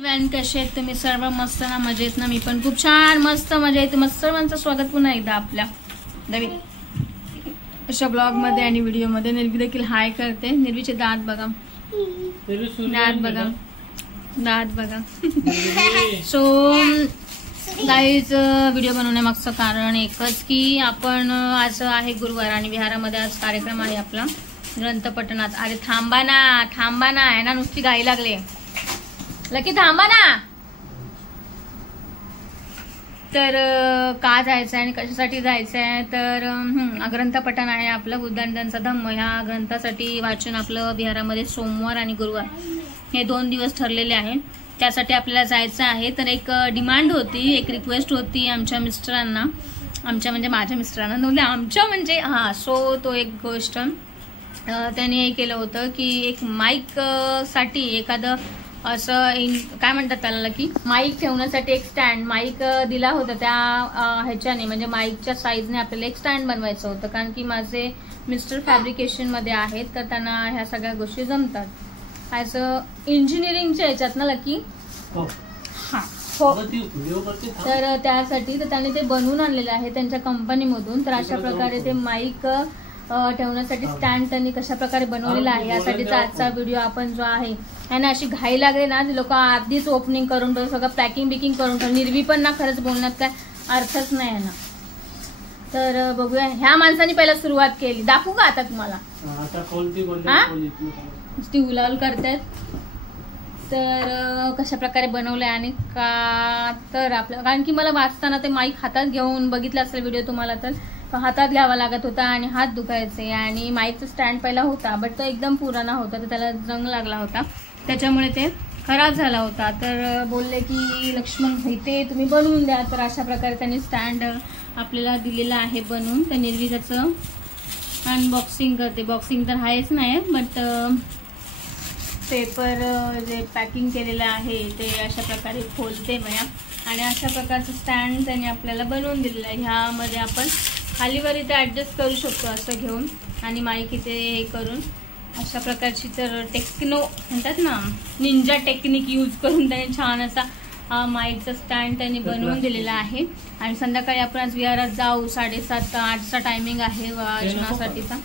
कसे आहेत तुम्ही सर्व? मस्त ना, मजेत ना? मी पण खूप छान मस्त मजेत. मस्त सर्वांचं स्वागत पुन्हा एकदा आपल्या नवीन अशा ब्लॉग मध्ये आणि व्हिडिओ मध्ये. निर्वी देखील हाय करते. निर्वीचे दात बघा, दात बघा. सो गाईज, व्हिडिओ बनवण्यामागचं कारण एकच की आपण आज आहे गुरुवार आणि विहारामध्ये आज कार्यक्रम आहे आपला ग्रंथपठणात. अरे थांबा ना आहे ना, नुसती गाई लागले. लकी थांबा ना. तर का जायचं आहे आणि कशासाठी जायचं आहे तर ग्रंथपठण आहे आपलं बुद्धांचा धम्म. ह्या ग्रंथासाठी वाचन आपलं विहारामध्ये सोमवार आणि गुरुवार हे 2 दिवस ठरलेले आहे. त्यासाठी आपल्याला जायचं आहे. तर एक डिमांड होती, एक रिक्वेस्ट होती आमच्या मिस्टरांना, आमच्या म्हणजे माझ्या मिस्टरांना नव्हते, आमच्या म्हणजे हां. सो तो एक गोष्ट त्यांनी हे केलं होतं की एक माईक साठी एखादं असं काय म्हणतात त्याला की माईक ठेवण्यासाठी एक स्टँड माईक दिला होता. त्या ह्याच्याने म्हणजे माईकच्या साईजने आपल्याला एक स्टँड बनवायचं होतं. कारण की माझे मिस्टर फॅब्रिकेशन मध्ये आहेत, तर त्यांना ह्या सगळ्या गोष्टी जमतात. ॲज इंजिनिअरिंगच्या ह्याच्यात ना लकी. हां हो. तर त्यासाठी तर त्यांनी ते बनवून आणलेलं आहे त्यांच्या कंपनीमधून. तर अशा प्रकारे ते माईक ठेवण्यासाठी स्टँड त्यांनी कशा प्रकारे बनवलेला आहे यासाठीचा आजचा व्हिडिओ आपण जो आहे. आणि अशी घाई लागली ना, लोक आधीच ओपनिंग करून सगळं पॅकिंग बिकिंग करून निर्वी पण ना, खरंच बोलण्यात काय अर्थच नाही आहे ना. तर बघूया, ह्या माणसाने पहिला सुरुवात केली. दाखवू का आता तुम्हाला? ती उलाल करतायत. तर कशा प्रकारे बनवलंय आणि का तर आपलं, कारण की मला वाचताना ते माईक हातात घेऊन बघितलं असेल व्हिडिओ तुम्हाला, तर हातात घ्यावा लागत होता आणि हात दुखायचे. आणि माईकचा स्टँड पहिला होता बट तो एकदम पुराणा होता, तर त्याला जंग लागला होता, त्याच्यामुळे ते खराब झाला होता. तर बोलले की लक्ष्मण भाई ते तुम्ही बनवून द्या. तर अशा प्रकारे त्यांनी स्टँड आपल्याला दिलेला आहे बनवून. तर निर्वी त्याचं अनबॉक्सिंग करते. बॉक्सिंग तर आहेच नाही बट पेपर जे पॅकिंग केलेलं आहे ते अशा प्रकारे खोलते बया. आणि अशा प्रकारचं स्टँड त्यांनी आपल्याला बनवून दिलेलं आहे. ह्यामध्ये आपण खालीवर इथे ॲडजस्ट करू शकतो असं घेऊन, आणि माईक इथे हे करून अशा प्रकारची. तर टेक्नो म्हणतात ना, निंजा टेक्निक यूज करून त्यांनी छान असा माईकचा स्टँड त्यांनी बनवून दिलेला आहे. आणि संध्याकाळी आपण आज विहारात जाऊ. 7:30-8चा टायमिंग आहे वाचनासाठीचा.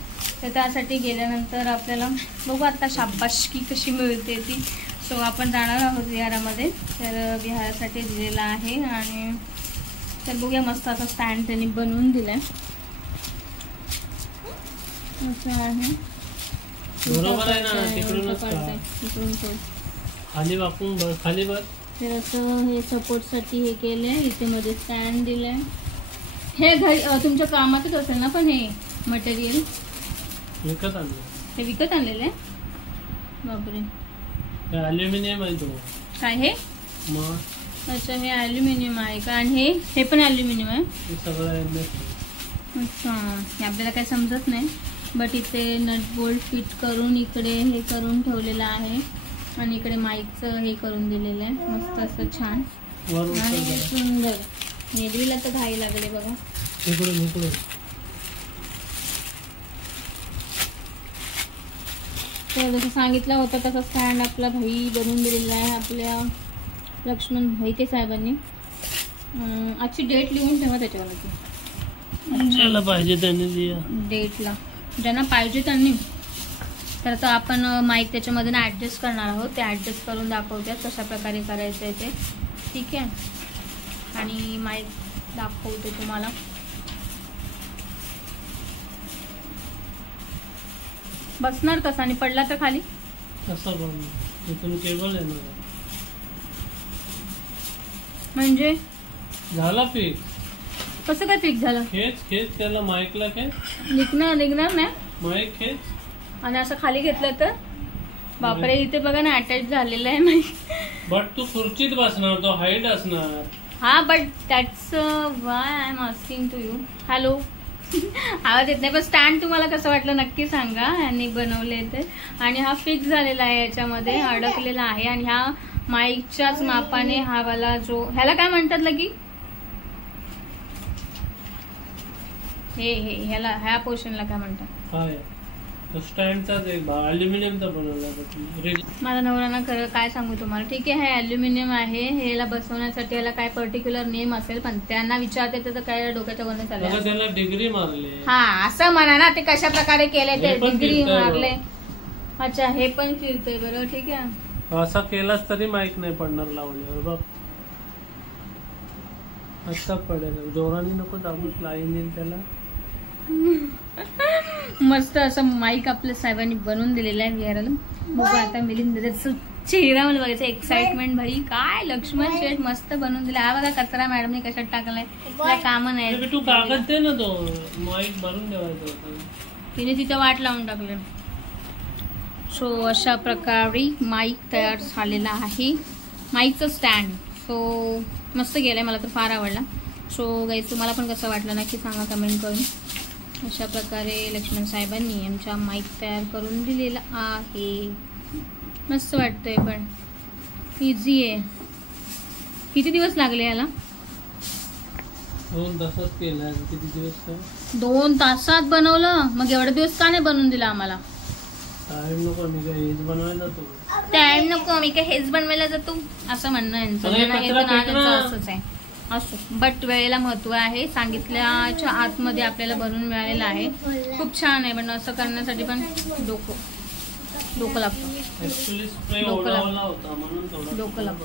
तर त्यासाठी गेल्यानंतर आपल्याला बघू आता शाबासकी कशी मिळते ती. सो आपण जाणार आहोत विहारामध्ये. तर विहारासाठी दिलेला आहे. आणि तर बघूया, मस्त आता स्टँड त्यांनी बनवून दिलाय असं आहे. बरोबर आहे ना, तिकडूनच खाली वाकून खाली बघ. तर असं हे सपोर्टसाठी हे केलंय. इथे मध्ये स्टँड दिलंय. हे घरी तुमच्या कामातच असेल ना, पण हे मटेरियल विकत आणलं. हे विकत आणलेलं आहे? बापरे. ॲल्युमिनियम आहे तो. काय हे? मग अच्छा, हे ॲल्युमिनियम आहे का? आणि हे पण ॲल्युमिनियम आहे? सगळं. अच्छा, हे आपल्याला काही समजत नाही बट इथे नट बोल्ट फिट करून इकडे हे करून ठेवलेलं आहे. आणि इकडे माईकचं हे करून दिलेलं आहे मस्त असं छान आणि सुंदर. निर्वीला तर घाई लागले बघा. तर जसं सांगितलं होतं तसं स्टँड आपला भाई बनवून दिलेला आहे आपल्या लक्ष्मण भाईते साहेबांनी. आजची डेट लिहून ठेवा त्याच्यावरती. पाहिजे त्यांनी डेटला ज्यांना पाहिजे त्यांनी. तर आता आपण माईक त्याच्यामध्ये ॲडजस्ट करणार आहोत. ते ॲडजस्ट करून दाखवतात कशा प्रकारे करायचं आहे ते. ठीक आहे. आणि माईक दाखवते तुम्हाला. बसणार कसा आणि पडला तर खाली केबल आहे म्हणजे झाला फिक्स. कसं काय फिक्स झालं? खेच त्याला माईकला काय निघणार नाही माईक खेच. आणि असं खाली घेतलं तर बापरे. इथे बघा ना, अटॅच झालेलं आहे माईक. बट तू खुर्चीत बसणार, तो हाईट असणार. हा but that's why I am asking to you. Hello. आवाज येत नाही. पण स्टँड तुम्हाला कसं वाटलं नक्की सांगा. यांनी बनवले ते. आणि हा फिक्स झालेला आहे, याच्यामध्ये अडकलेला आहे. आणि ह्या माईकच्याच मापाने हा वाला जो ह्याला काय म्हणतात लगी हे ह्याला ह्या पोर्शनला काय म्हणतात? तो स्टँडचाच एक भाग अल्युमिनियमचा बनवला माझा नवरा ना खरं काय सांगू तुम्हाला, ठीक आहे हे अल्युमिनियम आहे, ह्याला बसवण्यासाठी याला काय पर्टिक्युलर नेम असेल, पण त्यांना विचारते तर काय डोक्याच्या वरनं चाललं. त्याला डिग्री मारली. हा असं म्हणा ना, ते कशा प्रकारे केलंय ते हे पण डिग्री फिरतंय मारले. अच्छा हे पण फिरतंय बरं, ठीक आहे. असा केलास तरी माईक नाही पडणार लावल्यावर बघ. अच्छा पडेल, जोराने नको दाबूच, लाईन येईल त्याला. मस्त असं माईक आपल्या साहेबांनी बनवून दिलेलं आहे विहाराला. बघा आता मिलिंद चेहरा मला बघायचं, एक्साइटमेंट भाई. काय लक्ष्मण शेठ मस्त बनवून दिला. हा बघा कचरा मॅडमने कशात टाकलाय, काय काम नाही. तू कागद दे ना, तो माईक भरून ठेवायचा होता, तिने तिथं वाट लावून टाकले. सो अशा प्रकारे माईक तयार झालेला आहे, माईकचं स्टँड. सो मस्त गेलाय, मला तर फार आवडला. सो गाईज तुम्हाला पण कसं वाटलं नक्की सांगा कमेंट करून. अशा प्रकारे लक्ष्मण साहेबांनी आमच्या माईक तयार करून दिलेला आहे. मस्त वाटतंय, पण इझी आहे. किती दिवस लागले याला? 2 तासात केला. किती दिवस? 2 तासात बनवलं. मग एवढे दिवस का नाही बनवून दिला आम्हाला? टाइम नको, मी काय हेच बनवायला जातो. टाइम नको, मी काय हेच बनवायला जातो असं म्हणणं यांचं. असंच आहे असो, बट वेळेला महत्व आहे. सांगितल्याच्या आतमध्ये आपल्याला बनवून मिळालेलं आहे. खूप छान आहे, पण असं करण्यासाठी पण डोकं लागतं. डोकं लागतं.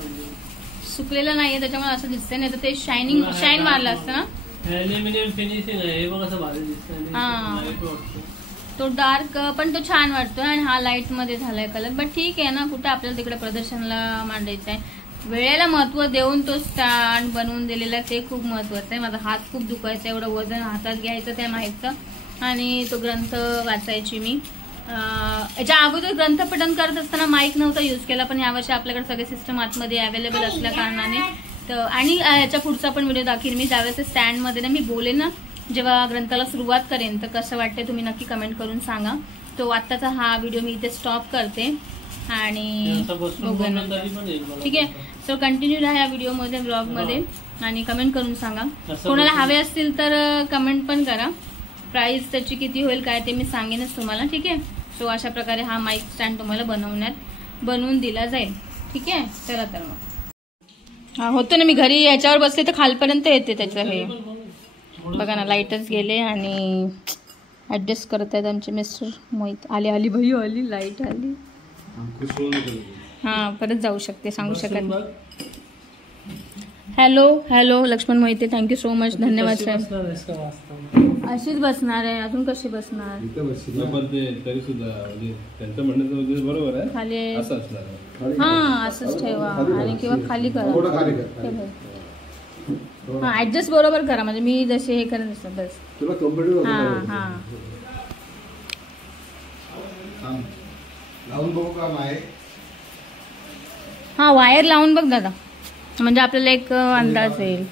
सुकलेलं नाहीये त्याच्यामुळे असं दिसतंय, नाही तर ते शाईन मारलं असतं ना. अल्युमिनियम फिनिशिंग आहे हे बघ, असं भारी दिसतंय. हा तो डार्क पण तो छान वाटतोय, आणि हा लाईट मध्ये झालाय कलर. बट ठीक आहे ना, कुठं आपल्याला तिकडे प्रदर्शनाला मांडायचं आहे. वेळेला महत्व देऊन तो स्टँड बनवून दिलेला ते खूप महत्वाचं आहे. माझा हात खूप दुखायचा, एवढं वजन हातात घ्यायचं त्या माहितीचं. आणि तो ग्रंथ वाचायची मी. याच्या अगोदर ग्रंथपठण करत असताना माईक नव्हता यूज केला, पण यावर्षी आपल्याकडे सगळे सिस्टम आतमध्ये अवेलेबल असल्या कारणाने तर. आणि याच्या पुढचा पण व्हिडिओ दाखवेन मी, ज्यावेळेस स्टँडमध्ये ना मी बोलेन ना, जेव्हा ग्रंथाला सुरुवात करेन, तर कसं वाटतंय तुम्ही नक्की कमेंट करून सांगा. तो आत्ताचा हा व्हिडिओ मी इथे स्टॉप करते आणि ठीक आहे. सो कंटिन्यू राहा या व्हिडिओमध्ये, ब्लॉगमध्ये, आणि कमेंट करून सांगा. कोणाला हवे असतील तर कमेंट पण करा. प्राइस त्याची किती होईल काय ते मी सांगेनच तुम्हाला, ठीक आहे. सो अशा प्रकारे हा माईक स्टँड तुम्हाला बनवून दिला जाईल, ठीक आहे. चला तर मग हा होतं ना, मी घरी याच्यावर बसले तर खालपर्यंत येते त्याचं. हे बघा ना, लाईटच गेले आणि ऍडजस्ट करत आहेत आमचे मिस्टर मोहित. आली भाई आली, लाईट आली. हा परत जाऊ शकते, सांगू शकत. Hello Laxman Mohite, thank you so much, धन्यवाद साहेब. अशीच बसणार आहे, अजून कशी बसणार? खाली हा असंच ठेवा, आणि किंवा खाली करा. हा ऍडजस्ट बरोबर करा, म्हणजे मी जसे हे करत असतात बस. हा हा वायर लावून बघ दादा, म्हणजे आपल्याला एक अंदाज येईल.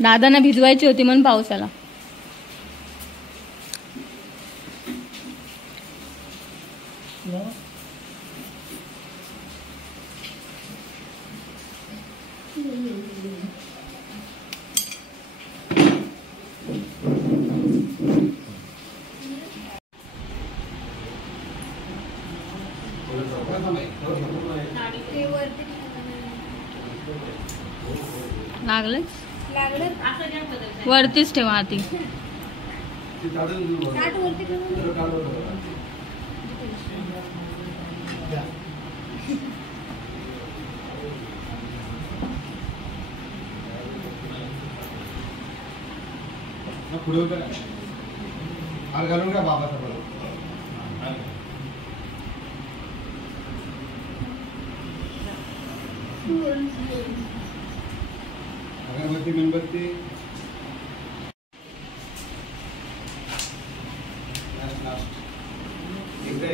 दादांना भिजवायची होती म्हणून पाऊस आला. लागलं वरतीच ठेवा आधी. घालून का बाबा अगरबत्ती मेणबत्ती एकदा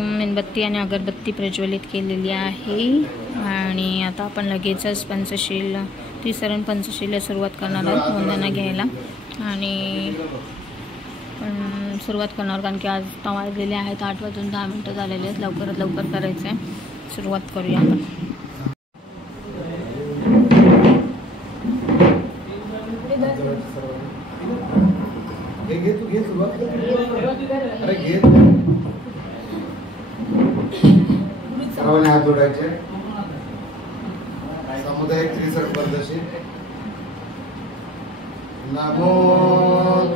मेणबत्ती आणि अगरबत्ती प्रज्वलित केलेली आहे आणि आता आपण लगेचच पंचशील त्रिसरण पंचशीलला सुरुवात करणार आहोत वंदना घ्यायला आणि पण सुरुवात करणार कारण की आज वाजलेले आहेत 8 वाजून 10 मिनटं झालेले आहेत. लवकरात लवकर करायचं आहे. सुरुवात करूया आपण. सर्वांनी हात जोडायचे. सामुदायिक त्रिसरण पंचशील. नमो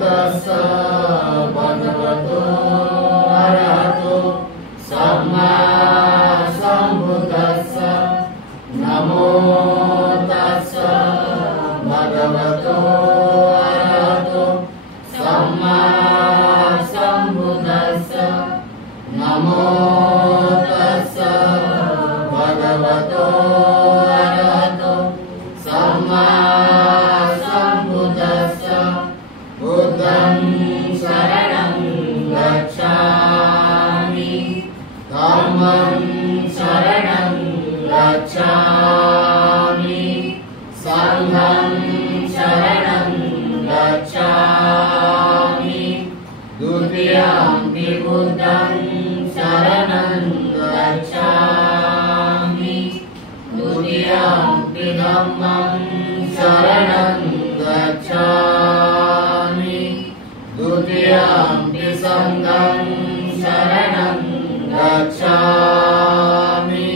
तस्सा भगवतो अरहतो सम्मा संबुद्धास्सा. नमो तस्सा भगवतो अरहतो सम्मा संबुद्धास्सा. नमो तस्सा भगवतो अरहतो सम्मा संबुद्धास्सा. बुद्धं शरणं गच्छामि. धम्मं शरणं गच्छामि. संघं शरणं गच्छामि. द्वितीयंपि बुद्धं शरणं गच्छामि. द्वितीयंपि धम्मं शरणं गच्छामि. द्वितीयंपि संघं शरणं गच्छामि.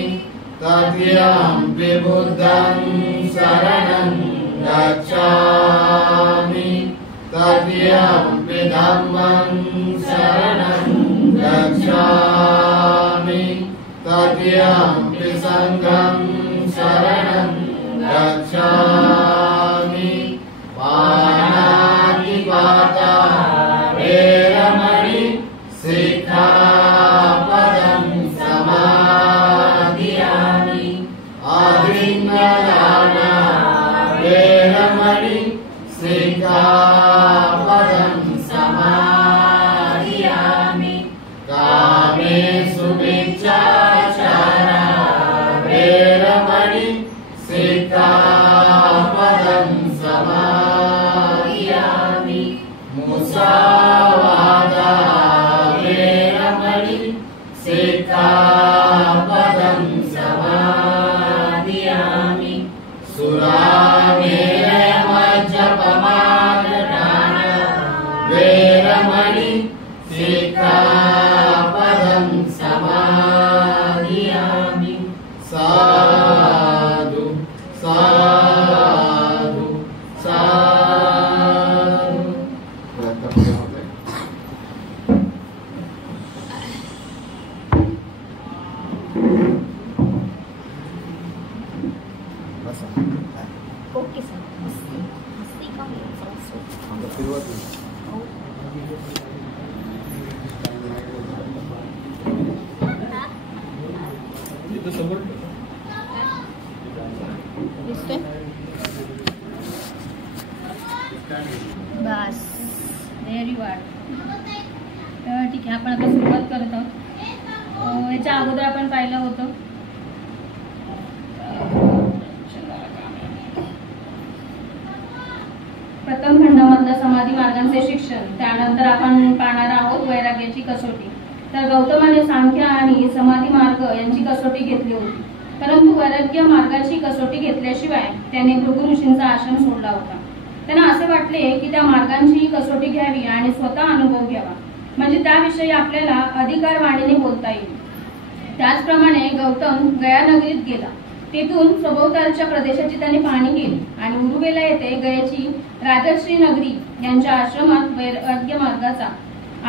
तृतीयंपि बुद्धं शरणं गच्छामि. तृतीयंपि धम्मं शरणं गच्छामि. तृतीयंपि संघं शरणं गच्छामि. पाणातिपाता वेरमणि सिक्खापदं समादियामि. आदिन्नदाना वेरमणि सिक्खापदं समादियामि. कामेषु मिथ्याचारा वेरमणि सिक्खापदं समादियामि. मुसावादा वेरमणि सिक्खापदं समादियामि. सुरामेरयमज्जपमाददान वेरमणि सिक्खापदं समादियामि. साधु साधु साधु. Okay sir. बस व्हेरी गुड. तर ठीक आहे, आपण आता सुरुवात करत आहोत. याच्या अगोदर आपण पाहिलं होतं प्रथम खंडामधलं समाधी मार्गांचे शिक्षण. त्यानंतर आपण पाहणार आहोत वैराग्याची कसोटी. तर गौतमाने सांख्य आणि समाधी मार्ग यांची कसोटी घेतली होती, परंतु वैराग्य मार्गाची कसोटी घेतल्याशिवाय त्याने भृगु ऋषींचा आश्रम सोडला होता. त्यांना असे वाटले की त्या मार्गांची कसोटी घ्यावी आणि स्वतः अनुभव घ्यावा, म्हणजे त्याविषयी आपल्याला अधिकार वाणीने बोलता येईल. त्याचप्रमाणे गौतम गया नगरीत गेला. तेथून सभोवतालच्या प्रदेशाची त्याने पाहणी केली आणि उरुवेला येथे गयाची राजश्री नगरी यांच्या आश्रमात वैराग्य मार्गाचा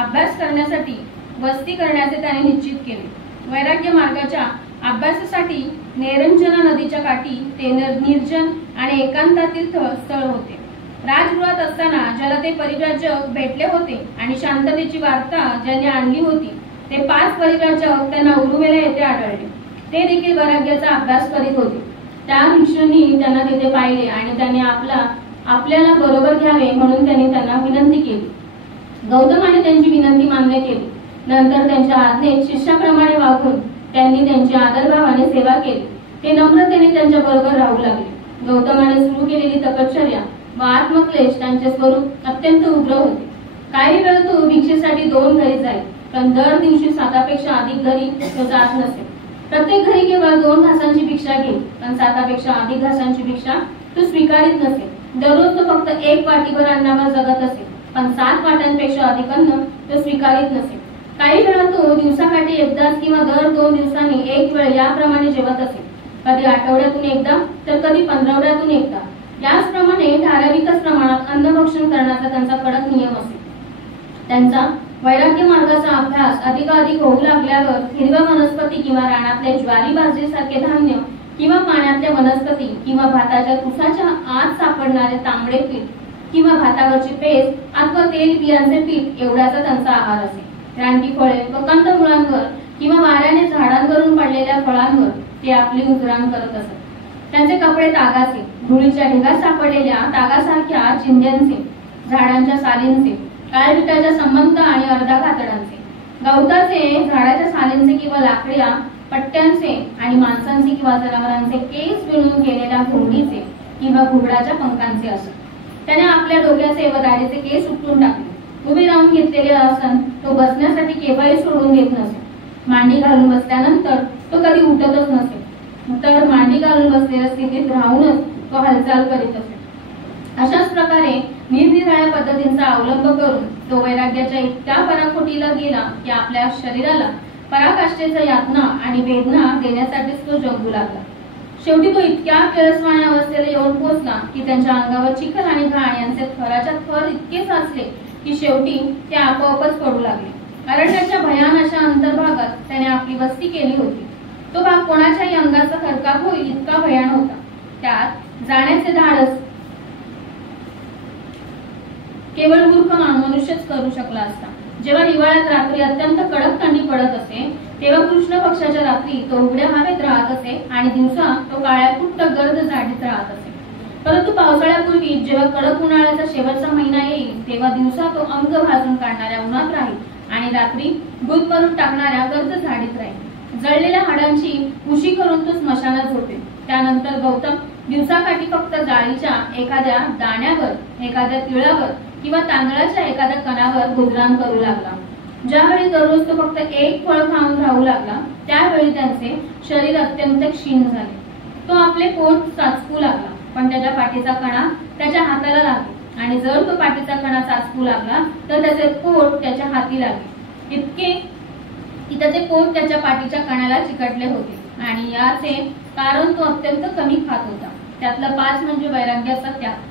अभ्यास करण्यासाठी वस्ती करण्याचे त्याने निश्चित केले. वैराग्य मार्गाच्या अभ्यासासाठी नेरंजना नदीच्या काठी ते निर्जन आणि एकांतातील स्थळ होते. राजगृहात असताना ज्याला ते परिव्राजक भेटले होते आणि शांततेची वार्ता ज्याने आणली होती, ते 5 परिव्राजक त्यांना उरुवेला येथे आढळले. ते देखील वैराग्याचा अभ्यास करीत होते. त्या भिक्षूंनी त्यांना तिथे पाहिले आणि त्यांनी आपल्याला बरोबर घ्यावे म्हणून त्यांनी त्यांना विनंती केली. गौतमाने त्यांची विनंती मान्य केली. नंतर त्यांच्या आज्ञेत शिष्याप्रमाणे वागून त्यांनी त्यांची आदरभावाने सेवा केली. ते नम्रतेने त्यांच्या बरोबर राहू लागले. गौतमाने सुरू केलेली तपश्चर्या व आत्मक्लेश त्यांचे स्वरूप अत्यंत उग्र होते. काही वेळ तो भिक्षेसाठी 2 घरी जाईल, पण दर दिवशी 7पेक्षा अधिक घरी तो जात नसे. प्रत्येक घरी केवळ 2 घासांची भिक्षा घेईल, पण 7पेक्षा अधिक घासांची भिक्षा तो स्वीकारित नसे. दररोज तो फक्त 1 वाटीभर अन्नावर जगत असे, पण 7 वाट्यांपेक्षा अधिक अन्न तो स्वीकारित नसे. काही वेळा तो दिवसाकाठी एकदाच किंवा दर 2 दिवसांनी 1 वेळ याप्रमाणे जेवत असे. कधी आठवड्यातून एकदा तर कधी 15 एकदा. याचप्रमाणे ठराविकच प्रमाणात अन्नभक्षण करण्याचा त्यांचा कडक नियम असे. त्यांचा वैराग्य मार्गाचा अभ्यास अधिकाधिक होऊ लागल्यावर हिरव्या वनस्पती किंवा रानातले ज्वारी बाजरीसारखे धान्य किंवा पाण्यातल्या वनस्पती किंवा भाताच्या तुसाच्या आत सापडणारे तांबडे पीठ किंवा भातावरची पेस्ट अथवा तेल बियांचे पीठ एवढ्याचा त्यांचा आहार असे. रानटी फळे व कंदमुळांवर किंवा वाऱ्याने झाडांवरून पडलेल्या फळांवर ते आपली उजराण करत असत. त्यांचे कपडे तागाचे, धुळीच्या ढिगात सापडलेल्या तागासारख्या चिंध्यांचे, झाडांच्या सालींचे, काळविटाच्या संबंध आणि अर्धा कातडांचे, गवताचे, झाडाच्या सालींचे किंवा लाकड्या पट्ट्यांचे आणि माणसांचे किंवा जनावरांचे केस विणून केलेल्या घोंगडीचे किंवा घुबडाच्या पंखांचे असत. त्याने आपल्या डोक्याचे व दाढीचे केस उपटून टाकले. उभे राहून घेतलेले आसन तो बसण्यासाठी केव्हाही सोडून देत नसे. मांडी घालून बसल्यानंतर तो कधी उठतच नसे, तर मांडी घालून बसलेल्या स्थितीत राहूनच तो हालचाल करीत असे. अशाच प्रकारे निरनिराळ्या पद्धतींचा अवलंब करून तो वैराग्याच्या इतक्या पराकोटीला गेला की आपल्या शरीराला पराकाष्ठेच्या यातना आणि वेदना देण्यासाठीच तो जगू लागला. शेवटी तो इतक्या किळसवाण्या अवस्थेला येऊन पोहोचला की त्यांच्या अंगावर चिखल आणि घाण यांचे थराच्या थर इतके साचले की शेवटी ते आपोआपच पडू लागले. अरण्याच्या भयान अशा अंतर्भागात त्याने आपली वस्ती केली होती. तो भाग कोणाच्याही अंगाचा थरकाप होईल इतका भयान होता. त्यात जाण्याचे धाडस केवळ मूर्ख मनुष्यच करू शकला असता. जेव्हा हिवाळ्यात रात्री अत्यंत कडक थंडी पडत असे तेव्हा कृष्ण पक्षाच्या रात्री तो उघड्या हवेत राहत असे आणि दिवसा तो काळ्या कुट्ट गर्द झाडीत राहत असे. परंतु पावसाळ्यापूर्वी जेव्हा कडक उन्हाळ्याचा शेवटचा महिना येईल तेव्हा दिवसा तो अंग भाजून काढणाऱ्या उन्हात राहील आणि रात्री गुदमरून टाकणाऱ्या गर्द झाडीत राहील. जळलेल्या हाडांची उशी करून तो स्मशानात झोपेल. त्यानंतर गौतम दिवसाकाठी फक्त जाळीच्या एखाद्या दाण्यावर, एखाद्या तिळावर किंवा तांदळाच्या एखाद्या कणावर गुजराण करू लागला. ज्यावेळी दररोज तो फक्त 1 फळ खाऊन राहू लागला त्यावेळी त्यांचे शरीर अत्यंत क्षीण झाले. तो आपले पोट चाचपू लागला, पण त्याच्या पाठीचा कणा त्याच्या हाताला लागला आणि जर तो पाठीचा कणा चाचपू लागला तर त्याचे पोट त्याच्या हाती लागले. इतके की त्याचे पोट त्याच्या पाठीच्या कणाला चिकटले होते आणि याचे कारण तो अत्यंत कमी खात होता. त्यातला 5 म्हणजे वैराग्याचा त्याग.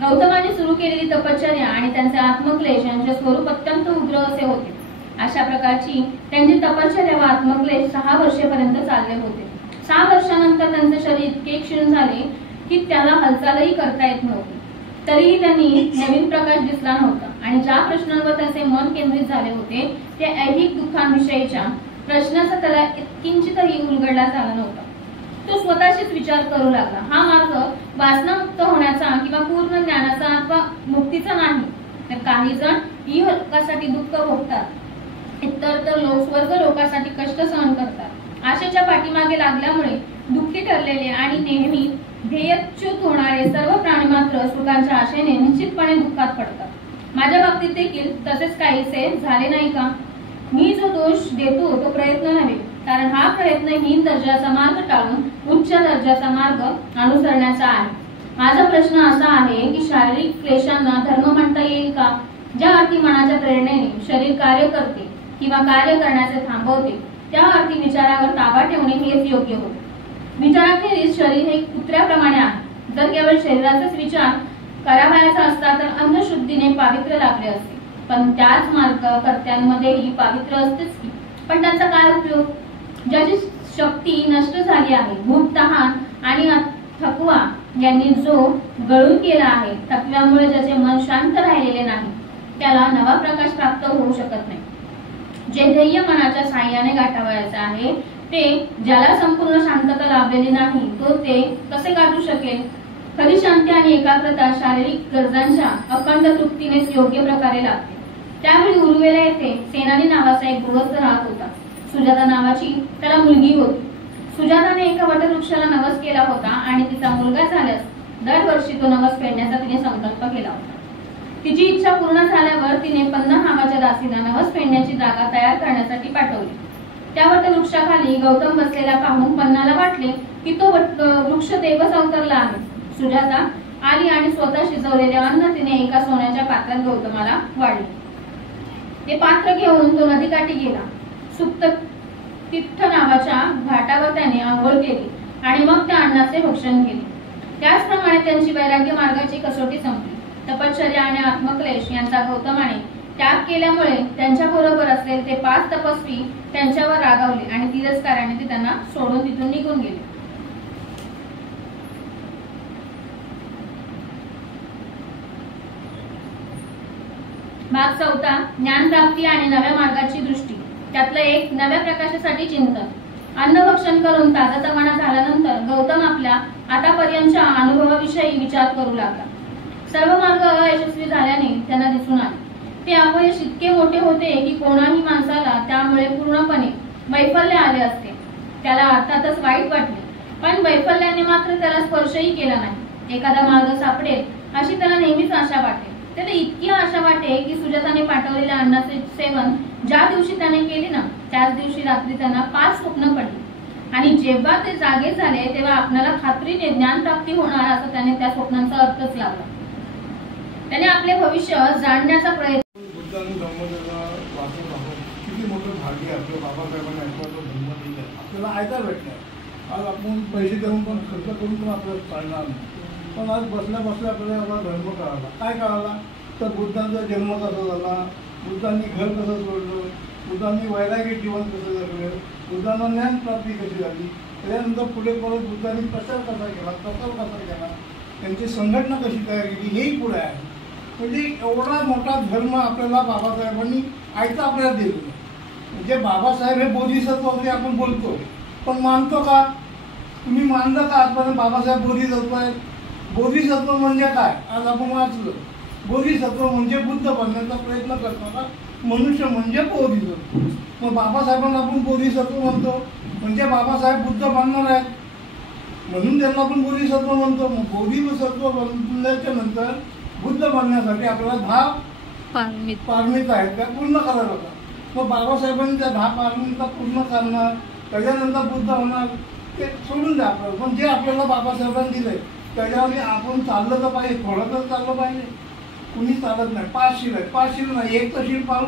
गौतमाने सुरू केलेली तपश्चर्या आणि त्यांचे आत्मक्लेश यांचे स्वरूप अत्यंत उग्र असे होते. अशा प्रकारची त्यांची तपश्चर्या व आत्मक्लेश 6 वर्षेपर्यंत चालले होते. 6 वर्षानंतर त्यांचे शरीर इतके क्षीण झाले की त्याला हालचालही करता येत नव्हती. तरीही त्यांनी नवीन प्रकाश दिसला नव्हता आणि ज्या प्रश्नांवर त्याचे मन केंद्रित झाले होते ते ऐहिक दुःखांविषयीच्या प्रश्नाचा त्याला किंचितही उलगडला झाला नव्हता. तो स्वतःशीच विचार करू लागला. हा मार्ग वासनामुक्त होण्याचा किंवा पूर्ण ज्ञानाचा अथवा मुक्तीचा नाही, तर काही जण इहलोकासाठी दुःख भोगतात, इतर लोक स्वर्ग लोकासाठी कष्ट सहन करतात. आशेच्या पाठीमागे लागल्यामुळे दुःखी ठरलेले आणि नेहमी ध्येयच्युत होणारे सर्व प्राणी मात्र सुखांच्या आशेने निश्चितपणे दुःखात पडतात. माझ्या बाबतीत देखील तसेच काहीसे झाले नाही का? मी जो दोष देतो तो प्रयत्न नव्हे, कारण हा प्रयत्न हीन दर्जाचा मार्ग टाळून उच्च दर्जाचा मार्ग अनुसरण्याचा आहे. माझा प्रश्न असा आहे की शारीरिक क्लेशांना धर्म म्हणता येईल का? ज्या अर्थी मनाच्या प्रेरणेने शरीर कार्य करते किंवा कार्य करण्याचे थांबवते त्या अर्थी विचारावर ताबा ठेवणे हेच योग्य होते. विचाराखेरीज शरीर हे कुत्र्याप्रमाणे आहे. जर केवळ शरीराचाच विचार करावयाचा असता तर अंधशुद्धीने पावित्र्य लाभले असते, पण त्याच मार्गकर्त्यांमध्येही पावित्र्य असतेच की. पण त्याचा काय उपयोग? ज्याची शक्ती नष्ट झाली आहे, भूक, तहान आणि थकवा यांनी जो गळून गेला आहे, थकव्यामुळे ज्याचे मन शांत राहिलेले नाही त्याला नवा प्रकाश प्राप्त होऊ शकत नाही. जे ध्येय मनाच्या साह्याने गाठावयाचे आहे ते ज्याला संपूर्ण शांतता लाभलेली नाही तो ते कसे गाठू शकेल? खरी शांती आणि एकाग्रता शारीरिक गरजांच्या अखंड तृप्तीनेच योग्य प्रकारे लागते. त्यावेळी उरुवेला येथे सेनानी नावाचा एक गृहस्थ राहत होता. सुजाता नावाची त्याला मुलगी होती. सुजाताने एका वटवृक्षाला नवस केला होता आणि तिचा मुलगा झाल्यास दरवर्षी तो नवस फेडण्याचा तिने संकल्प केला होता. तिची इच्छा पूर्ण झाल्यावर तिने पन्ना नावाच्या दासीला नवस फेडण्याची जागा तयार करण्यासाठी पाठवली. त्या वटवृक्षाखाली गौतम बसलेला पाहून पन्नाला वाटले की तो वृक्ष देवच अवतरला आहे. सुजाता आली आणि स्वतः शिजवलेले अन्न तिने एका सोन्याच्या पात्रात गौतमाला वाढले. ते पात्र घेऊन तो नदीकाठी गेला. सुप्त तीर्थ नावाच्या घाटावर त्याने आंघोळ केली आणि मग त्या अन्नाचे भक्षण केले. त्याचप्रमाणे त्यांची वैराग्य मार्गाची कसोटी संपली. तपश्चर्या आणि आत्मक्लेश यांचा गौतमाने त्याग केल्यामुळे त्यांच्या बरोबर असलेले ते 5 तपस्वी त्यांच्यावर रागावले आणि तिरस्काराने ते त्यांना सोडून तिथून निघून गेले. भाग 4 ज्ञानप्राप्ती आणि नव्या मार्गाची दृष्टी. त्यातलं एक नव्या प्रकाशासाठी चिंतन. अन्नभक्षण करून ताजतवाना झाल्यानंतर गौतम आपल्या आतापर्यंतच्या अनुभवाविषयी विचार करू लागला. सर्व मार्ग अयशस्वी झाल्याने त्यांना दिसून आले. ते अपयश इतके मोठे होते की कोणाही माणसाला त्यामुळे पूर्णपणे वैफल्य आले असते. त्याला अर्थातच वाईट वाटले, पण वैफल्याने मात्र त्याला स्पर्शही केला नाही. एखादा मार्ग सापडेल अशी त्याला नेहमीच आशा वाटे. त्याला इतकी आशा वाटे की सुजाताने पाठवलेल्या अन्नाचे सेवन ज्या दिवशी त्याने केले ना त्याच दिवशी रात्री त्यांना 5 स्वप्न पडली आणि जेव्हा ते जागे झाले तेव्हा आपल्याला खात्रीने ज्ञान प्राप्ती होणार असं त्याने त्या स्वप्नांचा अर्थच लावला. त्याने आपले भविष्य जाणण्याचा प्रयत्न. बुद्धांनी धम्मदेवा वाचून आहोत. किती मोठं भाग्य आपल्या बाबासाहेबांनी ऐकवतो धम्म दिलं आपल्याला ऐकायला भेटणार. आज आपण पैसे देऊन पण खर्च करून पण आपल्याला चालणार नाही. पण आज बसल्या बसल्या आपल्याला धर्म कळाला. काय कळाला तर बुद्धांचा जन्म कसा झाला, बुद्धांनी घर कसं सोडलं, बुद्धांनी वैराग्य जीवन कसं जगलं, बुद्धांना ज्ञान प्राप्ती कशी झाली, त्याच्यानंतर पुढे परत बुद्धांनी प्रचार कसा केला, प्रचार कसा केला, त्यांची संघटना कशी तयार केली हेही पुढे आहे. म्हणजे एवढा मोठा धर्म आपल्याला बाबासाहेबांनी ऐकता आपल्याला दिलेला. म्हणजे बाबासाहेब हे बोधिसत्व वगैरे आपण बोलतो, पण मानतो का? तुम्ही मानता का आजपर्यंत बाबासाहेब बोधिसत्व आहेत? बोधिसत्व म्हणजे काय? आज आपण वाचलं. बोधिसत्व म्हणजे बुद्ध बनण्याचा प्रयत्न करणारा मनुष्य म्हणजे बोधिसत्व. मग बाबासाहेबांना आपण बोधिसत्व म्हणतो म्हणजे बाबासाहेब बुद्ध बनणार आहेत म्हणून त्यांना आपण बोधिसत्व म्हणतो. मग बोधिसत्व बनल्याच्या नंतर बुद्ध बनण्यासाठी आपल्याला 10 पारमिता आहेत त्या पूर्ण करायला होतात. मग बाबासाहेबांनी त्या 10 पारमिता पूर्ण करणार, त्याच्यानंतर बुद्ध होणार ते सोडून द्या आपल्याला. पण जे आपल्याला बाबासाहेबांनी दिलंय त्याच्यावर आपण चाललं तर पाहिजे, थोडं तर चाललं पाहिजे. कुणी चालत नाही. 5 शील आहेत. 5 शील नाही, एक तर शील पाळू.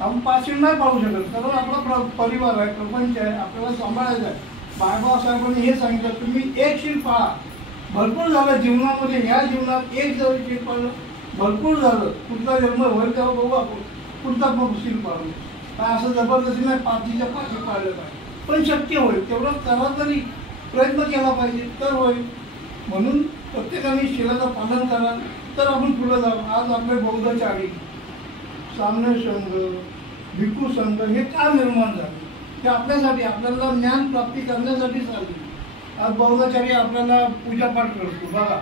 आपण 5 शील नाही पाळू शकत कारण आपला परिवार आहे, प्रपंच आहे, आपल्याला सांभाळायचं आहे. बाबासाहेबांनी हे सांगितलं तुम्ही 1 शील पाळा. भरपूर झालं जीवनामध्ये. ह्या जीवनात 1 जर शील पाळलं भरपूर झालं. पुढचा जन्म होईल तेव्हा बघू आपण पुढचा शील पाळू. काय असं जबरदस्ती नाही 5च्या 5 पाळलं पाहिजे, पण शक्य होईल तेवढं करा तरी प्रयत्न केला पाहिजे तर होईल. म्हणून प्रत्येकाने शिलाचं पालन करा तर आपण पुढे जाऊ. आज आपले बौद्धचारी सामने संघ, भिक्खू संघ हे का निर्माण झाले? ते आपल्यासाठी आपल्याला ज्ञान प्राप्ती करण्यासाठी चालले. आज बौद्धचारी आपल्याला पूजापाठ करतो. बघा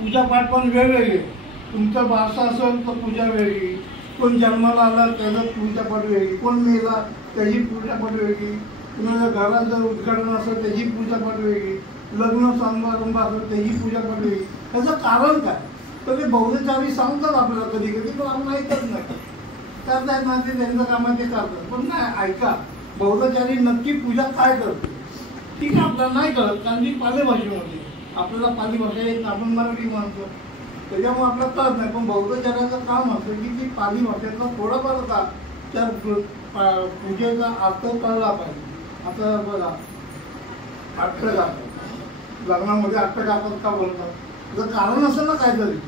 पूजापाठ पण वेगवेगळे. तुमचा वारसा असेल तर पूजा वेगळी, कोण जन्माला आला त्याला पूजापाठ वेगळी, कोण मेला त्याची पूजापाठ वेगळी, कुणाच्या घरात जर उद्घाटन असेल त्याची पूजापाठ वेगळी, लग्न समारंभ असेल त्याची पूजापाठ वेगळी. त्याचं कारण काय तर ते बौद्धचारी सांगतात आपल्याला कधी कधी, पण आपण ऐकत नाही. करतायत ना ते त्यांचं कामात ते करतात, पण नाही ऐका बौद्धचारी नक्की पूजा काय करतो ठीक आहे आपल्याला नाही कळत कारण की पाली भाषेमध्ये आपल्याला पाली भाषा येत, आपण मराठी मानतो त्याच्यामुळे आपल्याला कळत नाही. पण बौद्धचार्याचं काम असतं की ती पाली भाषेतला थोडंफार का त्या पूजेचा अर्थ कळला पाहिजे. आता बघा आठवं गातात, लग्नामध्ये आठवं गातात का बोलतात? जर कारण असेल ना काहीतरी.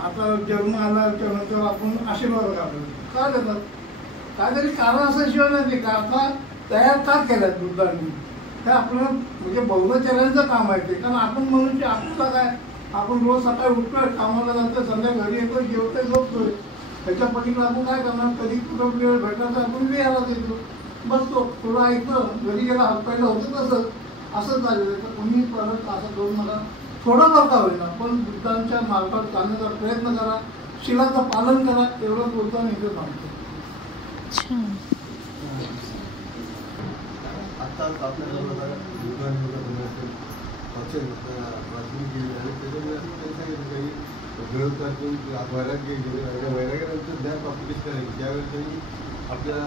आता जन्म आला त्यानंतर आपण आशीर्वाद घालतो का देतात? काहीतरी कारण असल्याशिवाय नाही. ते का आता तयार का केल्यात बुद्धांनी ते आपल्याला म्हणजे बौद्धचार्यांचं काम आहे ते. कारण आपण मनुष्य आपल्याला काय आपण रोज सकाळी उठतोय, कामाला जातोय, संध्याकाळी येतोय, जेवतोय, झोपतोय. त्याच्या पलीकडे आपण काय करणार? कधी कुठं वेळ भेटला तर आपण वेळाला देतो. बसतो थोडं ऐकतं घरी गेला हात पाहिलं होतं तसं असंच झालेलं आहे. तर तुम्ही परत असं करू नका, थोडंफार का होईना पण बुद्धांच्या मार्गात चालण्याचा प्रयत्न करा, शिलाचं पालन करा, एवढंच बोलताना इथे सांगतो. आत्ताच आपल्याला वाचून केली आणि त्याच्यामुळे असं त्यांनी सांगितलं काही गृहस्थातून वैराग्य गेले, वैराग्यानंतर ज्ञान प्राप्ती कशी करायची त्यावेळेस त्यांनी आपल्या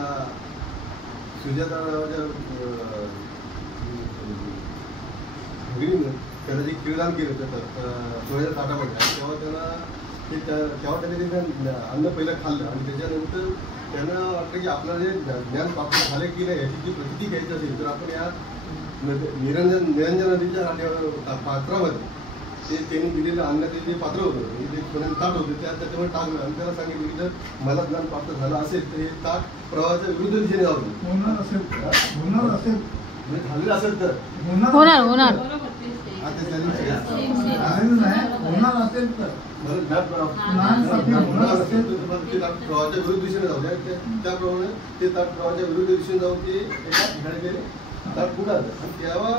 सुजाता नावाच्या भगिनीनं त्याला जे किरदान केलं त्याचं सोळ्याच्या ताटामध्ये, तेव्हा त्यांना तेव्हा त्यांनी ते अन्न पहिलं खाल्लं आणि त्याच्यानंतर त्यांना वाटलं की आपल्याला जे ज्ञान प्राप्त झालं की नाही याची जी प्रचिती घ्यायची असेल तर आपण या निरंजन नदीच्या पात्रामध्ये ते त्यांनी दिलेलं अन्नाचे जे पात्र होतं म्हणजे जे ताट होतं त्याच्यामध्ये टाकलं आणि त्याला सांगितलं की जर मला ज्ञान प्राप्त झालं असेल तर हे ताट प्रवाहाच्या विरुद्ध दिशेने जाऊ होणार असेल म्हणजे झालेलं असेल तर होणार होणार होणार असेल तर प्रवाहाच्या विरुद्ध दिशेने जाऊ द्या. त्याप्रमाणे ते ताट प्रवाहाच्या विरुद्ध दिशेने जाऊन ते एका ठिकाणी गेले, ताट पुढे आलं आणि तेव्हा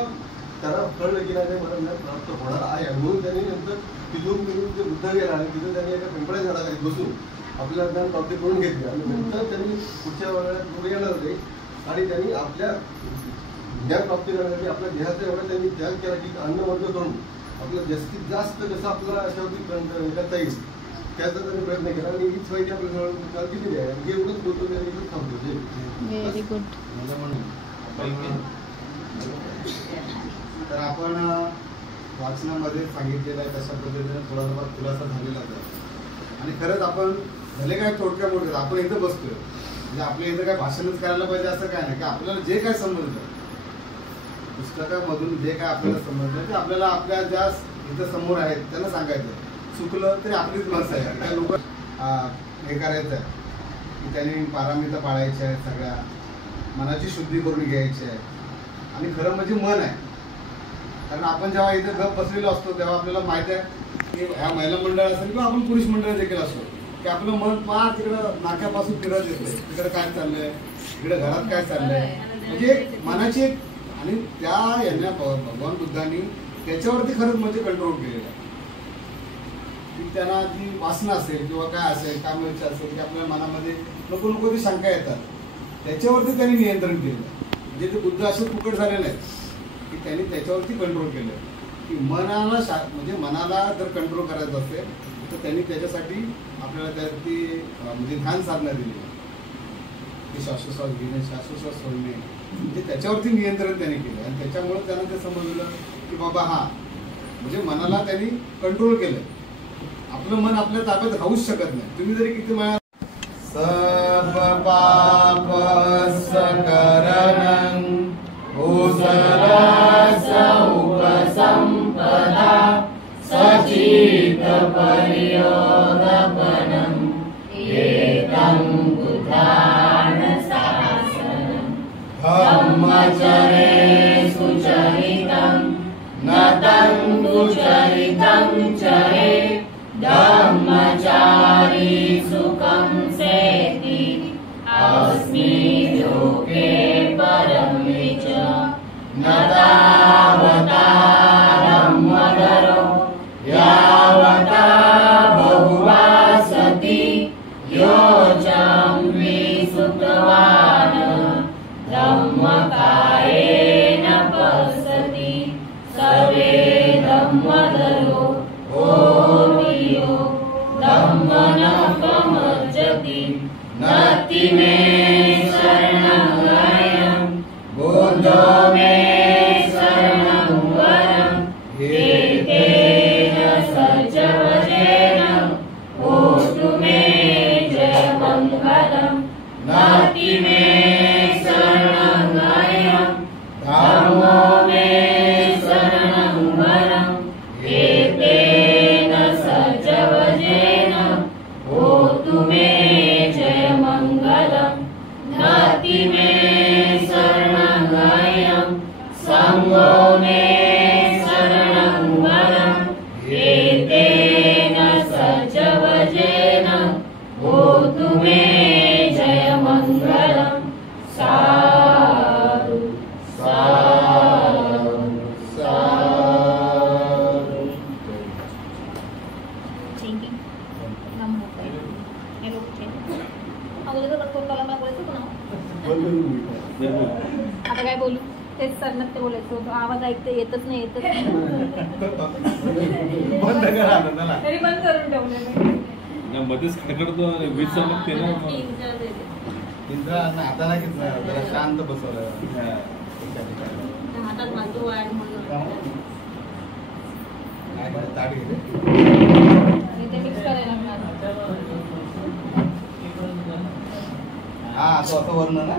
त्याला कळलं की नाही मला ज्ञान प्राप्त होणार आहे. म्हणून त्यांनी नंतर तिथून ते बुद्ध गेला आणि तिथं त्यांनी एका पिंपळ्या झाडाखाली बसून आपल्याला ज्ञान प्राप्त करून घेतले आणि नंतर त्यांनी पुढच्या वेळेला पुढे येणार होते आणि त्यांनी आपल्या ज्ञान प्राप्ती करण्यासाठी आपल्या देहाचा एवढा त्यांनी त्याग केला की अन्न वर्ग करून आपलं जास्तीत जास्त कसं आपल्याला अशावरती करता येईल त्याचा त्यांनी प्रयत्न केला आणि हीच माहिती आपल्याला दिलेली आहे. हे एवढंच बोलतो त्यांनी एवढंच थांबतो. Very good. तर आपण वाचनामध्ये सांगितलेलं आहे तशा पद्धतीने थोडासा खुलासा झालेला आहे आणि खरंच आपण भले काय तोडक्या मोडक्यात आपण इथं बसतोय म्हणजे आपल्या इथं काय भाषणच करायला पाहिजे असं काय नाही की आपल्याला जे काय समजलं पुस्तकामधून जे काय आपल्याला समजलं ते आपल्याला आपल्या ज्या इथं समोर आहेत त्यांना सांगायचं. चुकलं तरी आपलीच माणसं आहे, त्या लोक हे करायचं आहे की त्यांनी पारमिता पाळायच्या आहेत, सगळ्या मनाची शुद्धी करून घ्यायची आहे आणि खरं म्हणजे मन आहे. कारण आपण जेव्हा इथं गप बसलेलो असतो तेव्हा आपल्याला माहिती आहे की ह्या महिला मंडळ असेल किंवा आपण पुरुष मंडळ देखील असतो की आपलं मन फार तिकडं नाक्यापासून फिरत येतं, तिकडे काय चाललंय, तिकडे घरात काय चाललंय, म्हणजे मनाची एक आणि त्या यांना भगवान बुद्धांनी त्याच्यावरती खरंच म्हणजे कंट्रोल केलेलं आहे की त्यांना जी वासना असेल किंवा काय असेल काम इच्छा असेल की आपल्या मनामध्ये नको नको ती शंका येतात त्याच्यावरती त्यांनी नियंत्रण केलं. म्हणजे ते बुद्ध असे फुकट झाले नाहीत की त्यांनी त्याच्यावरती कंट्रोल केलं की मनाला म्हणजे मनाला जर कंट्रोल करायचं असेल तर त्यांनी त्याच्यासाठी आपल्याला त्यावरती म्हणजे ध्यान साधना दिली की श्वासोश्वास घेणे श्वासोश्वास सोडणे म्हणजे त्याच्यावरती नियंत्रण त्यांनी केलं आणि त्याच्यामुळे त्यांना ते समजलं की बाबा हा म्हणजे मनाला त्यांनी कंट्रोल केलं. आपलं मन आपल्या ताब्यात राहूच शकत नाही. तुम्ही जरी किती वेळा सब पाप सकरणं कुशलस उपसंपदा सचित परियोदपनं एतं बुद्धान शासनं धम्मचरे सुचरितं नतं कुचरितं चरे धम्मचारी सुखं सेति अस्मि लोके परमेच न तावतारं मदरो यावता बहुवा सति योचं विसुतवान् धम्मकायेन पश्यति सर्वे धम्मदरो धम्मनकमज्जति नति मे शरणं बुद्धो मे शरणं वरं एतेन सज्जवचेन होतु मे जयमङ्गलं नति मे शरणं धम्मो मे शरणं वरं आता काय बोलू, तेच सरनात ते बोलायचं होतं. आवाज ऐकते येतच नाही, येतच नाही. बंद करा त्याला. तरी बंद करून ठेवलेलं. मध्येच खडखडतो वीज चमकते ना. इंद्रा हाताला घेतला, जरा शांत बसवलं. हातात मांडू आणि म्हणून काय करायचं, ताट घेते. आणि ते मिक्स करायला लागणार. हा तो असं वर्ण ना.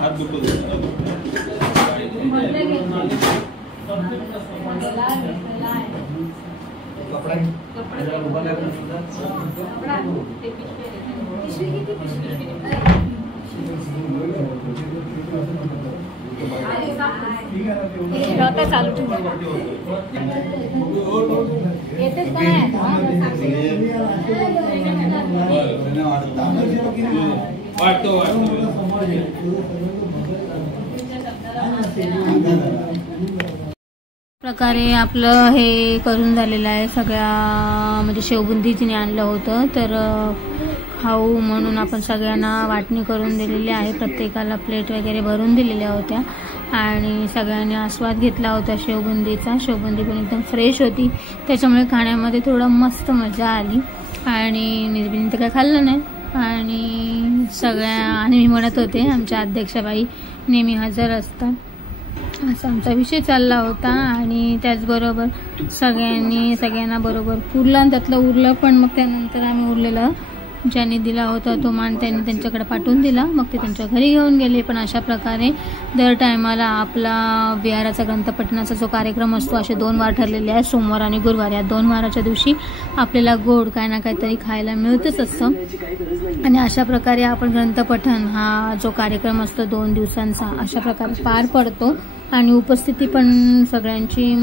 हात दुखत कपडा चालू ठेव. येतेच काय वाटतो प्रकारे आपलं हे करून झालेलं आहे. सगळ्या म्हणजे शेवबुंदी तिने आणलं होतं, तर खाऊ म्हणून आपण सगळ्यांना वाटणी करून दिलेली आहे. प्रत्येकाला प्लेट वगैरे भरून दिलेल्या होत्या आणि सगळ्यांनी आस्वाद घेतला होता शेवबुंदीचा. शेवबुंदी पण एकदम फ्रेश होती, त्याच्यामुळे खाण्यामध्ये थोडं मस्त मजा आली. आणि निर्बिन तर काय खाल्लं नाही. आणि आणि मी म्हणत होते आमच्या अध्यक्षाबाई नेहमी हजर असतात, असा आमचा विषय चालला होता. आणि त्याचबरोबर सगळ्यांना बरोबर पुरलं आणि त्यातलं उरलं पण. मग त्यानंतर आम्ही उरलेलं ज्यांनी दिला होता तो मान त्यांनी त्यांच्याकडे पाठवून दिला, मग ते त्यांच्या घरी घेऊन गेले. पण अशा प्रकारे दर टायमाला आपला विहाराचा ग्रंथपठणाचा जो कार्यक्रम असतो, असे 2 वार ठरलेले आहेत, सोमवार आणि गुरुवार. या 2 वाराच्या दिवशी आपल्याला गोड काय ना काहीतरी खायला मिळतच असतं. आणि अशा प्रकारे आपण ग्रंथपठण हा जो कार्यक्रम असतो 2 दिवसांचा अशा प्रकारे पार पडतो. आणि उपस्थिती पण सगळ्यांची